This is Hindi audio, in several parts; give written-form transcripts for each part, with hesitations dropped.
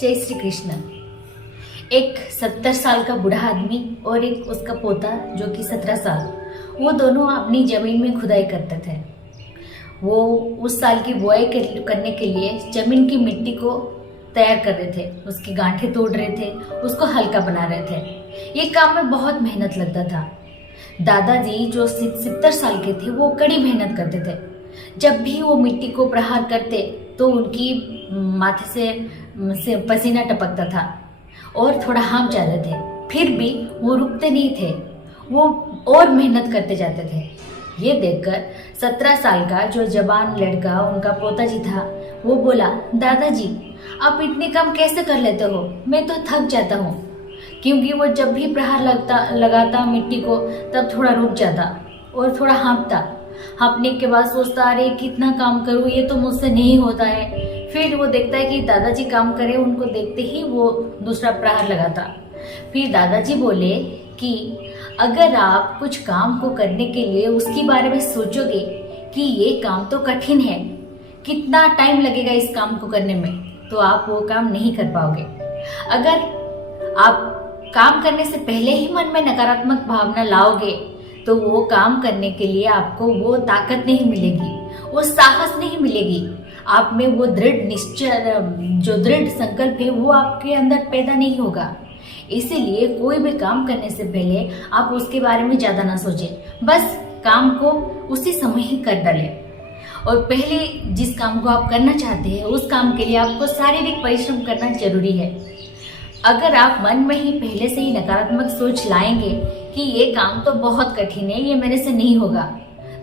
जय श्री कृष्ण। एक 70 साल का बूढ़ा आदमी और एक उसका पोता जो कि 17 साल, वो दोनों अपनी जमीन में खुदाई करते थे। वो उस साल की बुआई करने के लिए जमीन की मिट्टी को तैयार कर रहे थे, उसकी गांठें तोड़ रहे थे, उसको हल्का बना रहे थे। ये काम में बहुत मेहनत लगता था। दादाजी जो 70 साल के थे वो कड़ी मेहनत करते थे। जब भी वो मिट्टी को प्रहार करते तो उनकी माथे से पसीना टपकता था और थोड़ा हांफ जाते थे। फिर भी वो रुकते नहीं थे, वो और मेहनत करते जाते थे। ये देखकर 17 साल का जो जवान लड़का उनका पोता जी था, वो बोला, दादाजी आप इतने काम कैसे कर लेते हो? मैं तो थक जाता हूँ। क्योंकि वो जब भी प्रहार लगाता मिट्टी को तब थोड़ा रुक जाता और थोड़ा हाँपने के बाद सोचता, अरे कितना काम करूँ, ये तो मुझसे नहीं होता है। फिर वो देखता है कि दादाजी काम करे, उनको देखते ही वो दूसरा प्रहार लगाता। फिर दादाजी बोले कि अगर आप कुछ काम को करने के लिए उसके बारे में सोचोगे कि ये काम तो कठिन है, कितना टाइम लगेगा इस काम को करने में, तो आप वो काम नहीं कर पाओगे। अगर आप काम करने से पहले ही मन में नकारात्मक भावना लाओगे तो वो काम करने के लिए आपको वो ताकत नहीं मिलेगी, वो साहस नहीं मिलेगी। आप में वो दृढ़ निश्चय, जो दृढ़ संकल्प है, वो आपके अंदर पैदा नहीं होगा। इसीलिए कोई भी काम करने से पहले आप उसके बारे में ज्यादा ना सोचें, बस काम को उसी समय ही कर डालें। और पहले जिस काम को आप करना चाहते हैं उस काम के लिए आपको शारीरिक परिश्रम करना जरूरी है। अगर आप मन में ही पहले से ही नकारात्मक सोच लाएंगे कि ये काम तो बहुत कठिन है, ये मेरे से नहीं होगा,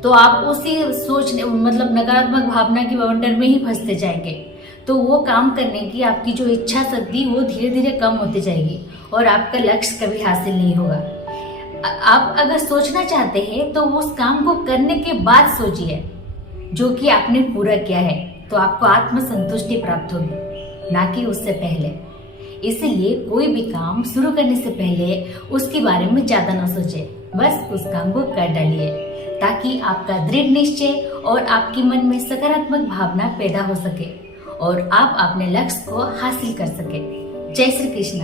तो आप उसी सोच नकारात्मक भावना की बवंडर में ही फंसते जाएंगे। तो वो काम करने की आपकी जो इच्छा शक्ति वो धीरे धीरे कम होती जाएगी और आपका लक्ष्य कभी हासिल नहीं होगा। आप अगर सोचना चाहते हैं तो उस काम को करने के बाद सोचिए जो कि आपने पूरा किया है, तो आपको आत्मसंतुष्टि प्राप्त होगी, ना कि उससे पहले। इसलिए कोई भी काम शुरू करने से पहले उसके बारे में ज्यादा ना सोचे, बस उस काम को कर डालिए ताकि आपका दृढ़ निश्चय और आपके मन में सकारात्मक भावना पैदा हो सके और आप अपने लक्ष्य को हासिल कर सके। जय श्री कृष्ण।